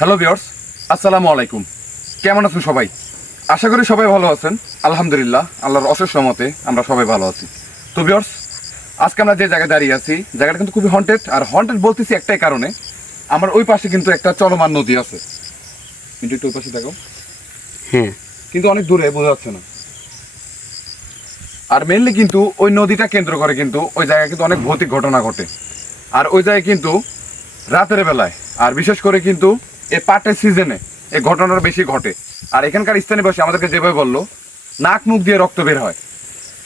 Hello viewers, আসসালামু আলাইকুম। কেমন আছেন সবাই? আশা করি সবাই ভালো আছেন। আলহামদুলিল্লাহ, আল্লাহর অশেষ রহমতে আমরা সবাই ভালো আছি। তো ভিউয়ার্স, আজকে আমরা যে জায়গায় দাঁড়িয়ে আছি, জায়গাটা কিন্তু খুবই হন্টেড। আর হন্টেড বলতেছি একটাই কারণে, আমার ওই পাশে কিন্তু একটা চলমান নদী আছে। কিন্তু একটু ওই পাশে দেখো, হ্যাঁ, কিন্তু অনেক দূরে, বোঝা যাচ্ছে না। আর মেনলি কিন্তু ওই নদীটা কেন্দ্র করে কিন্তু ওই জায়গায় কিন্তু অনেক ভৌতিক ঘটনা ঘটে। আর ওই জায়গায় কিন্তু রাতের বেলায়, আর বিশেষ করে কিন্তু এই পাটের সিজনে এই ঘটনাটা বেশি ঘটে। আর এখানকার স্থানীয়বাসী আমাদেরকে যেভাবে বললো, নাক মুখ দিয়ে রক্ত বের হয়,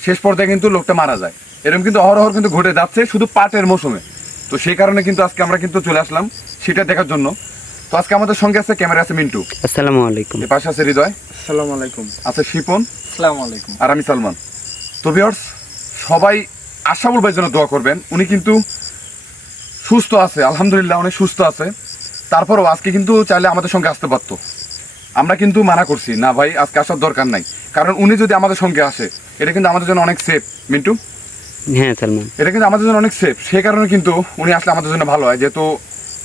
শেষ পর্যায়ে কিন্তু লোকটা মারা যায়। এরকম কিন্তু অহরহ কিন্তু ঘটে যাচ্ছে শুধু পাটের মৌসুমে। তো সেই কারণে কিন্তু আজকে আমরা কিন্তু চলে আসলাম সেটা দেখার জন্য। তো আজকে আমাদের সঙ্গে আছে, ক্যামেরা আছে মিন্টু, আসসালামু আলাইকুম। এর পাশে আছে হৃদয়, আসসালামু আলাইকুম। আছে শিপন, আসসালামু আলাইকুম। আর আমি সালমান। তো ভিউয়ার্স, সবাই আশরাফুল ভাইয়ের জন্য দোয়া করবেন। উনি কিন্তু সুস্থ আছে, আলহামদুলিল্লাহ অনেক সুস্থ আছে। তারপরও আজকে কিন্তু চাইলে আমাদের সঙ্গে আসতে পারতো। আমরা কিন্তু মানা করছি, না ভাই আজকে আসার দরকার নাই। কারণ উনি যদি আমাদের সঙ্গে আসে, এটা কিন্তু আমাদের জন্য অনেক সেফ। মিন্টু, হ্যাঁ সালমান, এটা কিন্তু আমাদের জন্য অনেক সেফ। সেই কারণে কিন্তু উনি আসলে আমাদের জন্য ভালো হয়, যেহেতু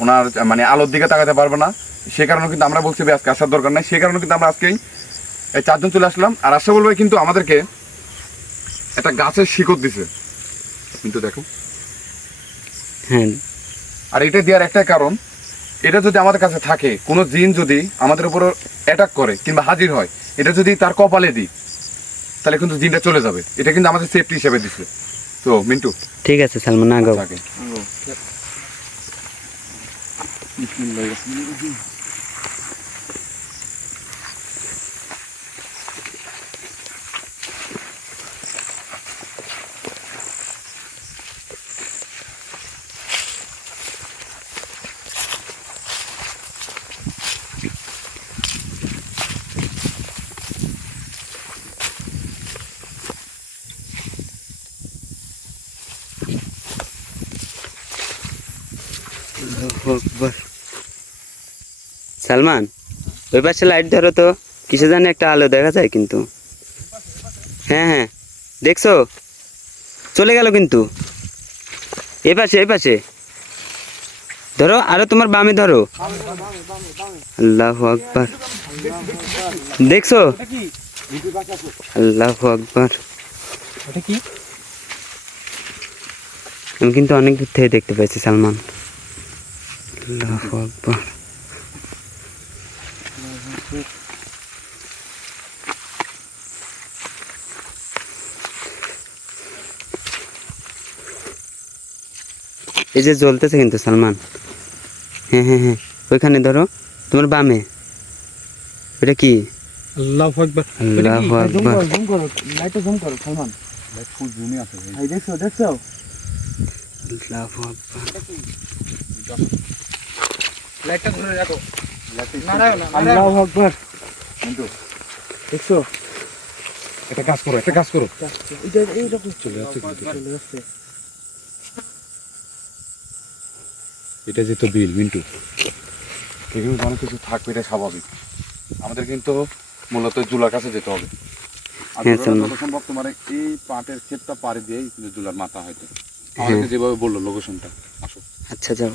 ওনার মানে আলোর দিকে তাকাতে পারবে না। সে কারণে কিন্তু আমরা বলছি আজকে আসার দরকার নাই। সেই কারণে কিন্তু আমরা আজকেই এই চারজন চলে আসলাম। আর আশরাফুল ভাই কিন্তু আমাদেরকে একটা গাছের শিকড় দিছে, কিন্তু দেখো। হ্যাঁ, আর এটা দেওয়ার একটাই কারণ, এটা যদি আমাদের কাছে থাকে, কোনো জিন যদি আমাদের উপর অ্যাটাক করে কিংবা হাজির হয়, এটা যদি তার কপালে দিই, তাহলে কিন্তু জিনটা চলে যাবে। এটা কিন্তু আমাদের সেফটি হিসেবে দিচ্ছে। তো মিন্টু, ঠিক আছে সালমান, আগাও। তাকে সালমান, ওই পাশে লাইট ধরো তো, কিসে জানি একটা আলো দেখা যায় কিন্তু। হ্যাঁ হ্যাঁ, দেখছো? চলে গেল কিন্তু। এ পাশে, এ পাশে ধরো, আরো তোমার বামে ধরো। আল্লাহু আকবার, দেখছো? আল্লাহু আকবার, এটা কি? আমি কিন্তু অনেক দূর থেকে দেখতে পাচ্ছি সালমান। আল্লাহু আকবার, এই যে জ্বলতেছে কিন্তু সালমান। হ্যাঁ হ্যাঁ হ্যাঁ, ওইখানে ধরো, তোমার বামে। ওটা কি? আল্লাহু আকবার। আল্লাহু আকবার, জুম করো, লাইটটা জুম করো সালমান। লাইট ফুল জুমই আছে ভাই। ভাই দেখছো দেখছো? আল্লাহু আকবার, লাইটটা ধরে রাখো। আল্লাহু আকবার। মিন্টু, দেখছো? একটা কাজ করো, একটা কাজ করো। এটা এইরকম চলে যাচ্ছে কিন্তু। চলে যাচ্ছে। এটা যেহেতু বিল মিন্টু, এখানে অনেক কিছু থাকবে, এটা স্বাভাবিক। আমাদের কিন্তু মূলত জুলার কাছে যেতে হবে। আর হ্যাঁ, জুলার সালমান। যত সম্ভব তোমার এই পাটের ক্ষেতটা পাড়ি দিয়েই কিন্তু জুলার মাথা হয়তো। আমাদেরকে যেভাবে বললো লোকেশনটা, আসো। আচ্ছা যাও।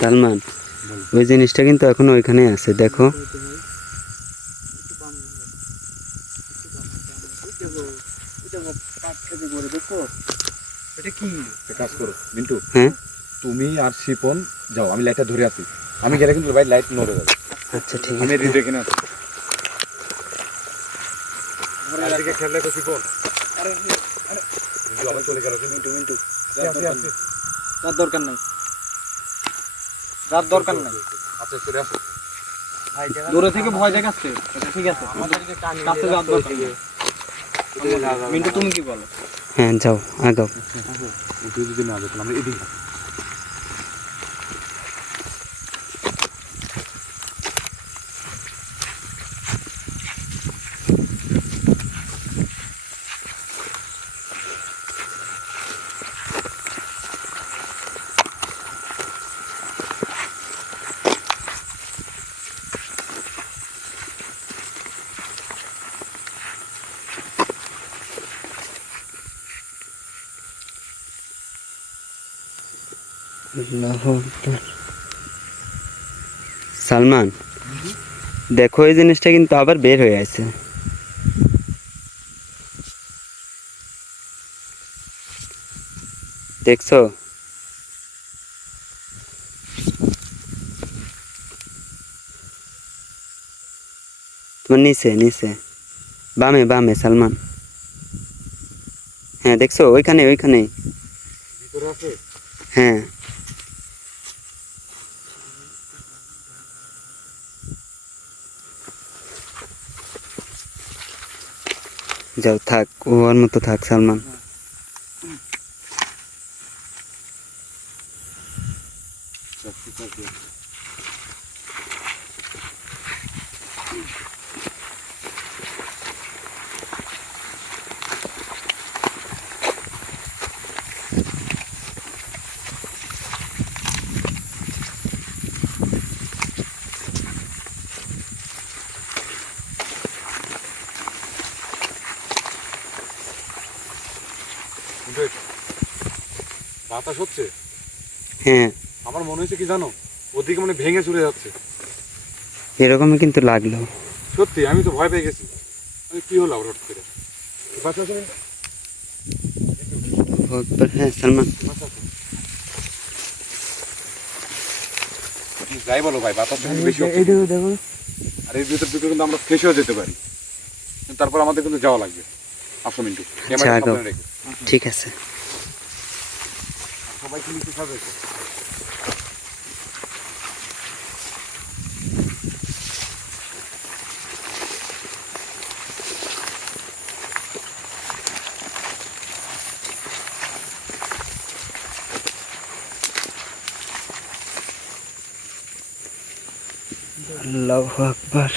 সালমান, ওই জিনিসটা কিন্তু এখন ওইখানে আছে, দেখো। এটা কি? একটা কাজ করো মিন্টু, হ্যাঁ, তুমি আর শিপন যাও, আমি লাইটটা ধরে আছি। আমি গেলে কিন্তু ভাই লাইট নড়ে যাবে। আচ্ছা ঠিক আমি আছে। হৃদয় কিনে আছি। এদিকে খেয়াল রাখো শিপন। মিন্টু আবার চলে গেল। মিন্টু মিন্টু রাত দরকার নাই, রাত দরকার নাই। আচ্ছা চলে আসো। দূরে থেকে ভয় দেখাচ্ছে, ঠিক আছে, কাছে যাওয়ার দরকার নেই। মিন্টু তুমি কি বলো? হ্যাঁ যাও, আগাও। উঠে যদি না যেতাম আমরা এদিকে। সালমান, দেখো এই জিনিসটা কিন্তু আবার বের হয়ে আছে। দেখছো? তোমার নিচে নিচে, বামে বামে সালমান। হ্যাঁ দেখছো, ওইখানে ওইখানে। হ্যাঁ যাও, থাক, ওর মতো থাক সালমান। বাতাস হচ্ছে, হ্যাঁ আমার মনে হচ্ছে কি জানো, ওদিকে মানে ভেঙে চলে যাচ্ছে। এরকমই কিন্তু লাগলো। সত্যি আমি তো ভয় পেয়ে গেছি, কি হলো হঠাৎ করে। হ্যাঁ সালমান, যাই বলো ভাই, বাতাস বেশি হচ্ছে। আর এই ভিতর দিকে কিন্তু আমরা ফ্রেশ হয়ে যেতে পারি, তারপর আমাদের কিন্তু যাওয়া লাগবে। আসো মিন্টু, ক্যামেরা যাগো। সামনে রেখে। ঠিক আছে। সবাই কি নিতে খাবে? আল্লাহু আকবার।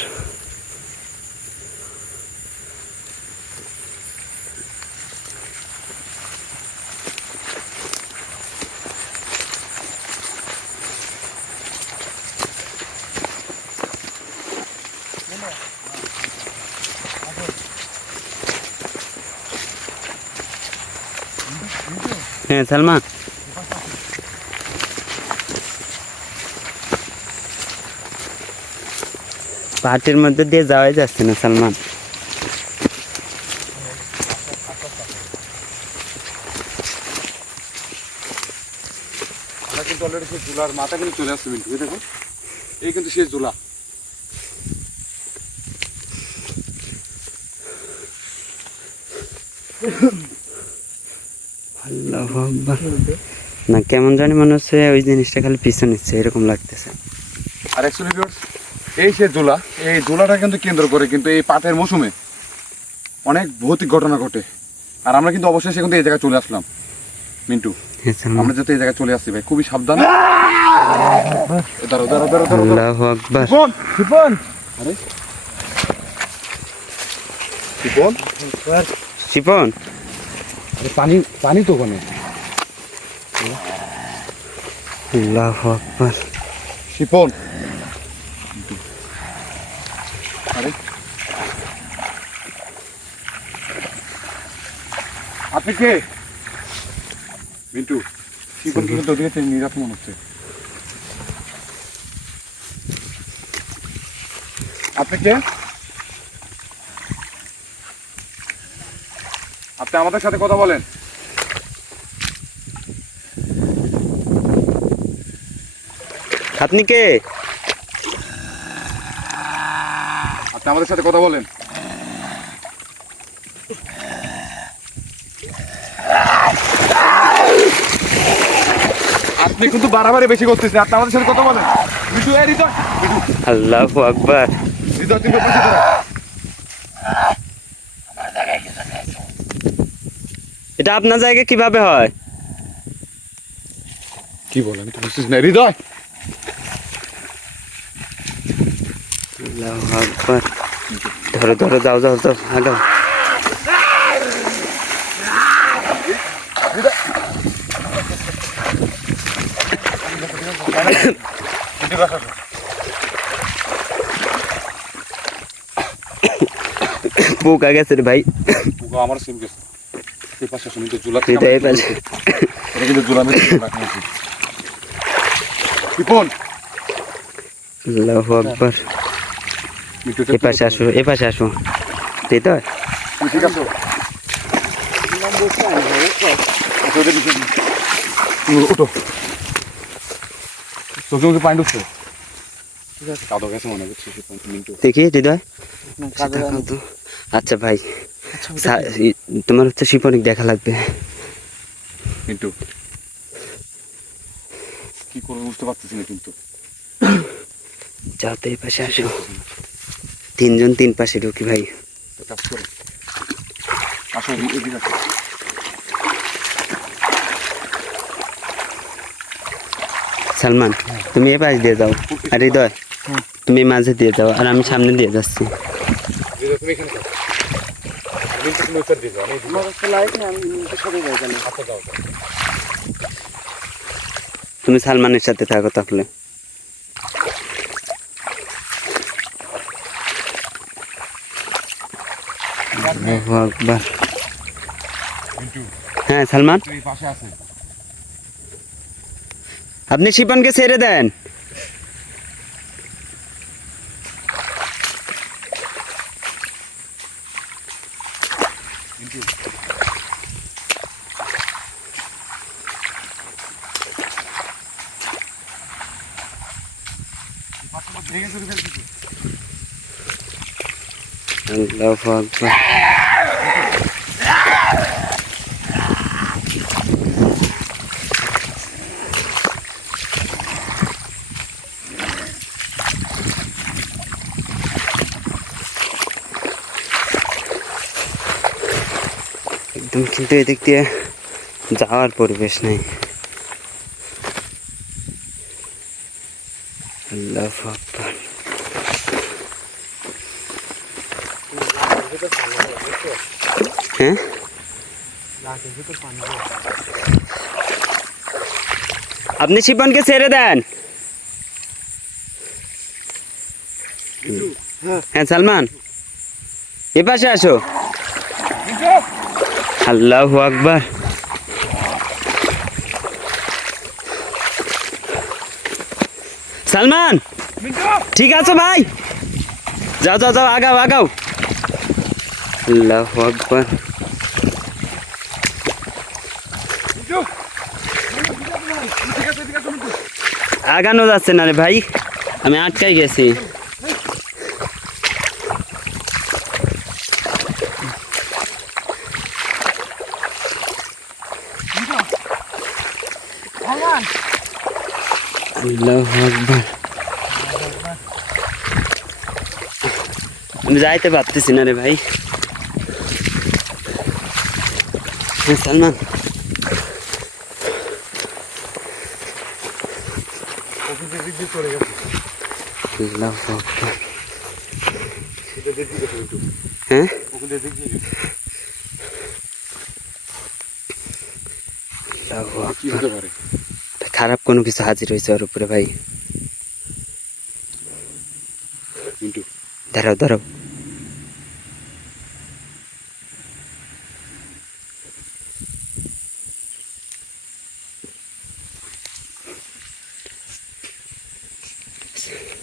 হ্যাঁ সালমান, পাহাড়ের মধ্যে দিয়ে যাওয়াই যাচ্ছে না সালমান। আমরা কিন্তু অলরেডি সেই চুলার মাথা কিন্তু চলে আসছে মিন্টু, এই দেখো, এই কিন্তু সেই চুলা। আল্লাহু আকবার। না, কেমন জানি মনে হচ্ছে ওই জিনিসটা খালি পিছনে নিচ্ছে, এরকম লাগতেছে। আর অ্যাকচুয়ালি ভিউয়ার্স, এই সে জোলা, এই জোলাটা কিন্তু কেন্দ্র করে কিন্তু এই পাটের মৌসুমে অনেক ভৌতিক ঘটনা ঘটে। আর আমরা কিন্তু অবশ্যই সেখান থেকে এই জায়গায় চলে আসলাম মিন্টু। হ্যাঁ সালমান। আমরা যাতে এই জায়গায় চলে আসছি ভাই, খুবই সাবধান। দাঁড়াও দাঁড়াও দাঁড়াও দাঁড়াও। আল্লাহু আকবার। শিপন, আরে শিপন, শিপন, আরে পানি, পানি তো ওখানে। আল্লাহু আকবার। শিপন, আরে আপনি কে? মিন্টু, শিপন কিন্তু ওদিকে নিরাপদ মনে হচ্ছে। আপনি কে? আপনি আমাদের সাথে কথা বলেন। আপনি কে? আপনি আমাদের সাথে কথা বলেন। আপনি কিন্তু বাড়াবাড়ি বেশি করতেছেন, আপনি আমাদের সাথে কথা বলেন। মিঠু, এই হৃদয়, আল্লাহু আকবার। হৃদয় তুমি পাশে দাঁড়াও। এটা আপনার জায়গা কিভাবে হয়? কি বলেন, তুমি বুঝছিস না? হৃদয়, আল্লাহু আকবার। ধরো ধরো, যাও যাও যাও, আগাও। পোকা গেছে রে ভাই। পুগো আমার সিম গেছে। এই পাশে শুনি তো জুলা এটা এই পাশে। এটা কিন্তু জুলা মেরে রাখা উচিত। রিপন আল্লাহু আকবার। মিন্টু এ পাশে আসো, এ পাশে আসো। হৃদয়, তুমি ঠিক আছো? আচ্ছা, ওদের পিছনে। তুমি ওঠো। চোখে মুখে পানি ঢুকছে? কাদো গেছে মনে করছি মিন্টু। দেখি হৃদয়, দেখাও তো। আচ্ছা ভাই, তোমার হচ্ছে শিপনিক দেখা লাগবে। মিন্টু কি করবো বুঝতে পারতেছি না কিন্তু। যাও তো, এই পাশে আসো। তিনজন তিন পাশে ঢুকি ভাই। একটা কাজ করো, আসো এদিকে আসো। সালমান, তুমি এ পাশ দিয়ে যাও, আর হৃদয় তুমি মাঝে দিয়ে যাও, আর আমি সামনে দিয়ে যাচ্ছি। তুমি এখানে থাকো। মিন্টু তুমি উত্তর দিয়ে যাও, আমি এদিকে। আচ্ছা, যাও। তুমি সালমানের সাথে থাকো তাহলে। আল্লাহু আকবার। মিন্টু হ্যাঁ সালমান, তুই এই পাশে আছে। আপনি শিপনকে ছেড়ে দেন। মিন্টু এই পাশে আমার ভেঙে চুরি ফেলতেছে। আল্লাহু আকবার। একদম কিন্তু এদিক দিয়ে যাওয়ার পরিবেশ নেই। আল্লাহু আকবার। হ্যাঁ, আপনি শিপনকে ছেড়ে দেন। হ্যাঁ সালমান, এ পাশে আসো। আল্লাহু আকবার। সালমান, ঠিক আছে ভাই, যাও যাও যাও, আগাও আগাও। আল্লাহু আকবার। আগানো যাচ্ছে না রে ভাই, আমি আটকাই গেছি। আল্লাহু আকবার। আমি যাইতে পারতেছি না রে ভাই। হ্যাঁ সালমান, আল্লাহু আকবার। হ্যাঁ, আল্লাহু কি আকবার। হতে পারে? খারাপ কোনো কিছু হাজির হয়েছে ওর উপরে ভাই। মিন্টু দাঁড়াও দাঁড়াও।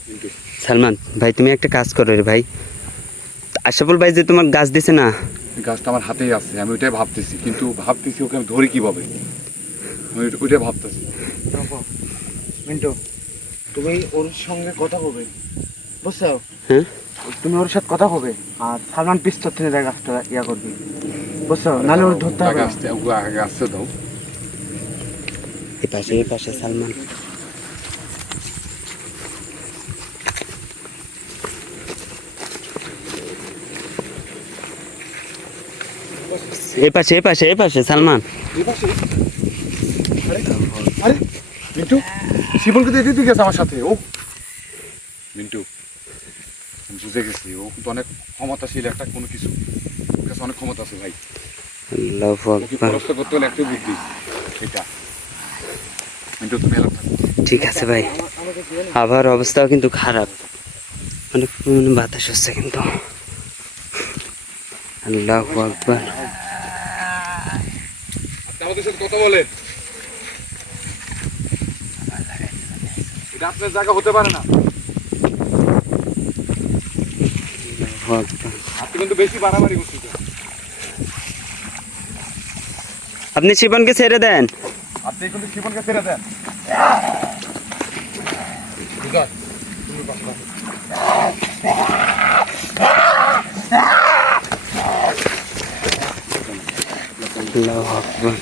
মিন্টু সালমান ভাই, তুমি একটা কাজ করো রে ভাই। আশরাফুল ভাই যে তোমার গাছ দিছে না, এই গাছটা আমার হাতেই আছে, আমি ওইটাই ভাবতেছি, কিন্তু ভাবতেছি ওকে আমি ধরি কিভাবে, আমি ওইটাই ভাবতেছি। মিন্টু, তুমি ওর সঙ্গে কথা বলবে, বুঝছো? হ্যাঁ তুমি ওর সাথে কথা বলবে, আর সালমান পিস্তল থেকে দেয় গাছটা ইয়া করবি, বুঝছো? নাহলে ওর ধরতে হবে আগে না। আসতে আগে আসতে দাও। এ পাশে সালমান। এ পাশে সালমান। এই পাশে? আরে মিন্টু, শিবনকে দিয়ে দিতে গেছে আমার সাথে ও। মিন্টু আমি বুঝে গেছি, ও কিন্তু অনেক ক্ষমতাশীল একটা কোনো কিছু, ওর কাছে অনেক ক্ষমতা আছে ভাই। আল্লাহু ওকে আকবার। পরাস্ত করতে হলে একটু বুদ্ধি এটা। মিন্টু তুমি এলাকা থাকো। ঠিক আছে ভাই, আবার অবস্থাও কিন্তু খারাপ, অনেক পরিমাণে বাতাস হচ্ছে কিন্তু। আল্লাহু আকবার। আপনি আমাদের সাথে কথা বলেন। এটা আপনার জায়গা হতে পারে না। আপনি কিন্তু বেশি বাড়াবাড়ি করতেছেন। আপনি শিপনকে ছেড়ে দেন। আপনি কিন্তু শিপনকে ছেড়ে দেন। আল্লাহু আকবার।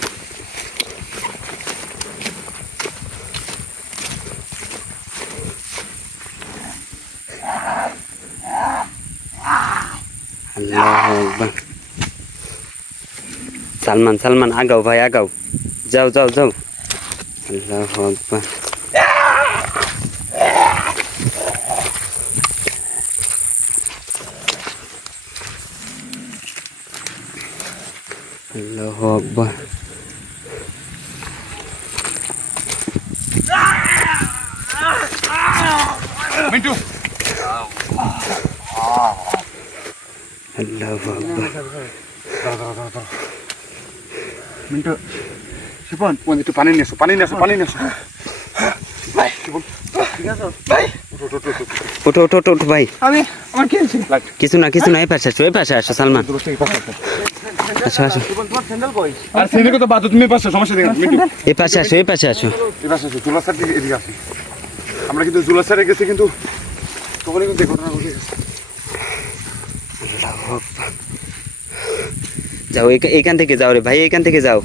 আল্লাহু আকবার। সালমান সালমান আগাও ভাই আগাও, যাও যাও যাও। আল্লাহু আকবার। আল্লাহু আকবার। মিন্টু আল্লাহু আকবার। মিন্টু শিপন একটু পানি নিয়ে আসো, পানি নিয়ে আসো, পানি নিয়ে আসো। ভাই শিপন ঠিক আছে ভাই? ওঠো ওঠো ওঠো ওঠো ভাই। আমার কি হয়েছে? কিছু না কিছু না, এই পাশে আসো, এই পাশে আসো সালমান। আসো আসো, তোমার স্যান্ডেল কই? আর সেদিকে তো বাদ তুমি পাশে সমস্যা নেই মিন্টু। এই পাশে আসো, এই পাশে আসো। এই পাশে আসো, জুলাসার দিকে এদিকে আসি। আমরা কিন্তু জুলাসারে গেছি কিন্তু তখনই কিন্তু এই ঘটনা ঘটে গেছে। যাও এইখান থেকে যাও রে ভাই, এইখান থেকে যাও।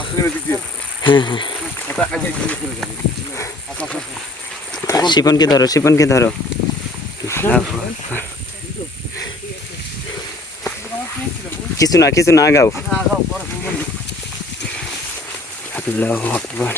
আপনি এদিক দিয়ে হ্যাঁ হ্যাঁ, এটা আগে এদিকে চলে যাবে। আচ্ছা আচ্ছা শিপনকে ধরো, শিপনকে ধরো। কিছু না কিছু না, আগাও। আল্লাহু আকবার।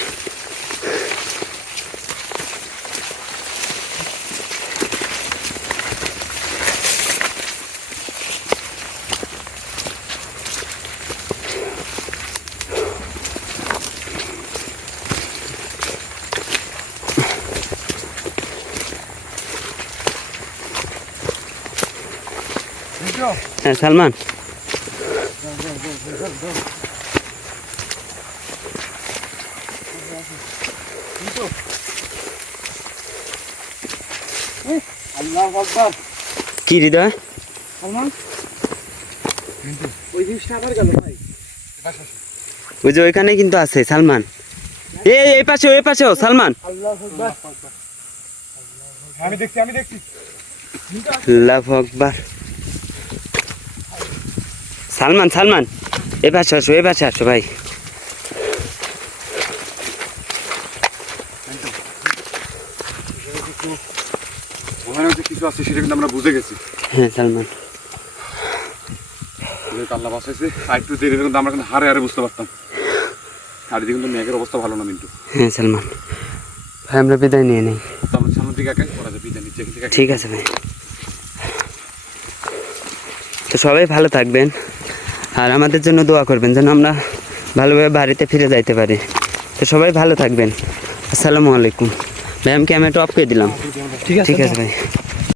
হ্যাঁ সালমান, আল্লাহু আকবার। কি হৃদয়? সালমান ওই জিনিসটা আবার গেল ভাই। ওই যে ওইখানে কিন্তু আছে সালমান। এই পাশে, এই পাশেও সালমান। আল্লাহু আকবার। আমি দেখছি আমি দেখছি। আল্লাহু আকবার। সালমান সালমান, এই পাশে আসো, এই পাশে আসো ভাই। ওখানে যে কিছু আছে সেটা কিন্তু আমরা বুঝে গেছি। হ্যাঁ সালমান, যেহেতু আল্লাহ বাঁচাইছে আর একটু দেরি হলে কিন্তু আমরা কিন্তু হারে হারে বুঝতে পারতাম। আর এদিকে কিন্তু মেঘের অবস্থা ভালো না মিন্টু। হ্যাঁ সালমান ভাই, আমরা বিদায় নিয়ে নেই। তো আমরা সামনের দিকে একাই করা যাবে বিদায় নিচ্ছে এখান থেকে। ঠিক আছে ভাই। তো সবাই ভালো থাকবেন আর আমাদের জন্য দোয়া করবেন যেন আমরা ভালোভাবে বাড়িতে ফিরে যাইতে পারি। তো সবাই ভালো থাকবেন। আসসালামু আলাইকুম। ভাই আমি ক্যামেরাটা অফ করে দিলাম। ঠিক আছে ঠিক আছে ভাই।